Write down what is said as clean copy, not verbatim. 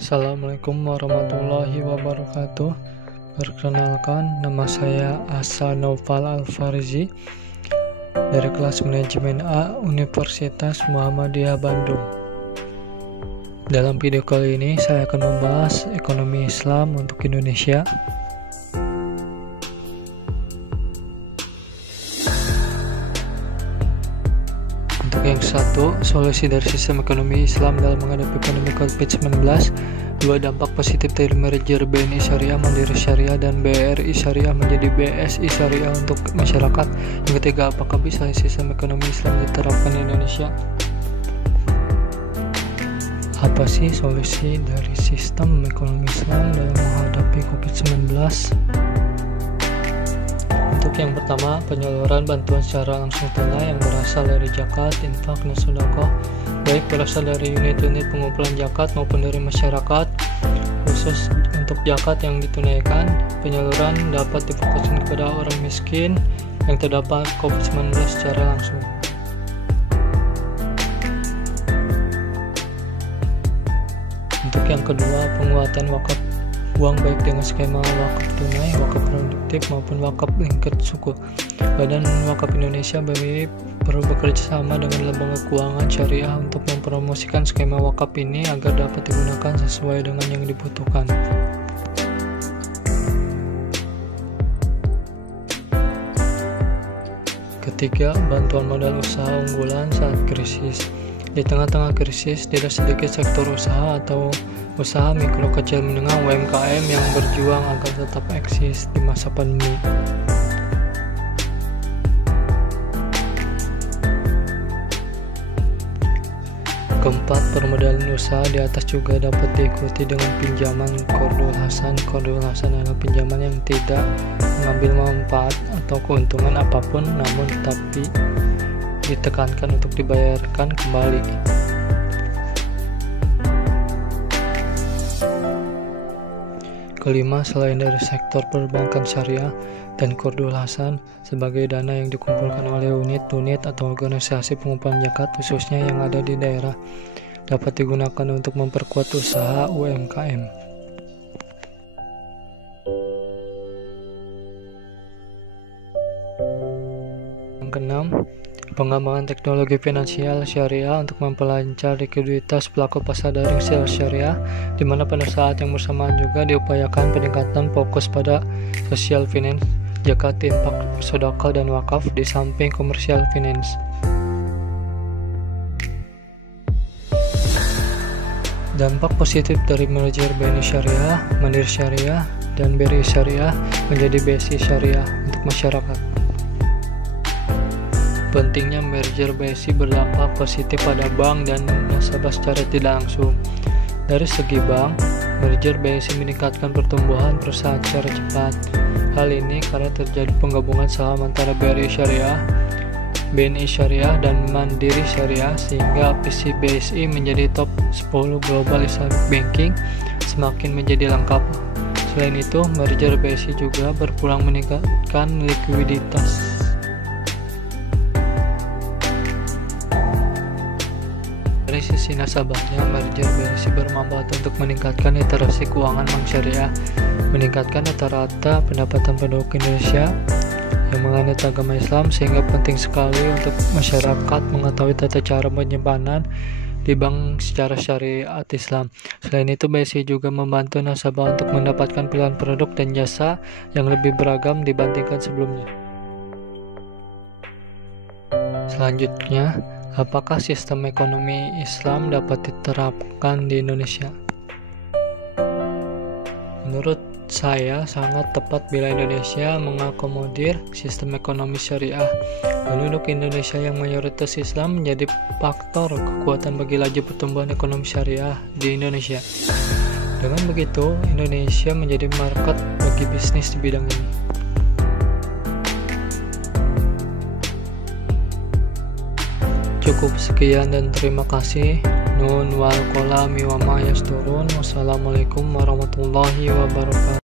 Assalamualaikum warahmatullahi wabarakatuh. Perkenalkan, nama saya Asa Naufal Al-Farzi dari kelas Manajemen A Universitas Muhammadiyah Bandung. Dalam video kali ini saya akan membahas ekonomi Islam untuk Indonesia. Untuk yang satu, solusi dari sistem ekonomi Islam dalam menghadapi pandemi COVID-19. Dua, dampak positif dari merger BNI Syariah, Mandiri Syariah, dan BRI Syariah menjadi BSI Syariah untuk masyarakat. Yang ketiga, apakah bisa sistem ekonomi Islam diterapkan di Indonesia? Apa sih solusi dari sistem ekonomi Islam dalam menghadapi COVID-19? Untuk yang pertama, penyaluran bantuan secara langsung tunai yang berasal dari zakat, infak, dan sedekah, baik berasal dari unit-unit pengumpulan zakat maupun dari masyarakat. Khusus untuk zakat yang ditunaikan, penyaluran dapat difokuskan kepada orang miskin yang terdapat COVID-19 secara langsung. Untuk yang kedua, penguatan wakaf uang baik dengan skema wakaf tunai, wakaf produktif maupun wakaf lingkar suku. Badan Wakaf Indonesia BWI perlu bekerja sama dengan lembaga keuangan syariah untuk mempromosikan skema wakaf ini agar dapat digunakan sesuai dengan yang dibutuhkan. Ketiga, bantuan modal usaha unggulan saat krisis. Di tengah-tengah krisis, tidak sedikit sektor usaha atau usaha mikro kecil menengah UMKM yang berjuang agar tetap eksis di masa pandemi. Keempat, permodalan usaha di atas juga dapat diikuti dengan pinjaman Qardul Hasan. Qardul Hasan adalah pinjaman yang tidak mengambil manfaat atau keuntungan apapun, namun tapi ditekankan untuk dibayarkan kembali. Kelima, selain dari sektor perbankan syariah dan Qardul Hasan sebagai dana yang dikumpulkan oleh unit-unit atau organisasi pengumpulan zakat khususnya yang ada di daerah, dapat digunakan untuk memperkuat usaha UMKM. Yang keenam, pengembangan teknologi finansial syariah untuk memperlancar likuiditas pelaku pasar daring syariah, di mana pada saat yang bersamaan juga diupayakan peningkatan fokus pada social finance, zakat, infak, sedekah, dan wakaf di samping commercial finance. Dampak positif dari merger BNI Syariah, Mandiri Syariah, dan BRI Syariah menjadi BSI Syariah untuk masyarakat. Pentingnya merger BSI berdampak positif pada bank dan nasabah secara tidak langsung. Dari segi bank, merger BSI meningkatkan pertumbuhan perusahaan secara cepat. Hal ini karena terjadi penggabungan saham antara BRI Syariah, BNI Syariah, dan Mandiri Syariah, sehingga visi BSI menjadi top 10 global Islamic banking semakin menjadi lengkap. Selain itu, merger BSI juga berpeluang meningkatkan likuiditas. Dari sisi nasabahnya, merger BSI bermanfaat untuk meningkatkan literasi keuangan bank syariah, meningkatkan rata-rata pendapatan penduduk Indonesia yang menganut agama Islam, sehingga penting sekali untuk masyarakat mengetahui tata cara penyimpanan di bank secara syariat Islam. Selain itu, BSI juga membantu nasabah untuk mendapatkan pilihan produk dan jasa yang lebih beragam dibandingkan sebelumnya. Selanjutnya, apakah sistem ekonomi Islam dapat diterapkan di Indonesia? Menurut saya sangat tepat bila Indonesia mengakomodir sistem ekonomi syariah. Penduduk Indonesia yang mayoritas Islam menjadi faktor kekuatan bagi laju pertumbuhan ekonomi syariah di Indonesia. Dengan begitu, Indonesia menjadi market bagi bisnis di bidang ini. Cukup sekian dan terima kasih. Nun wal qalami wa ma yasturun. Wassalamualaikum warahmatullahi wabarakatuh.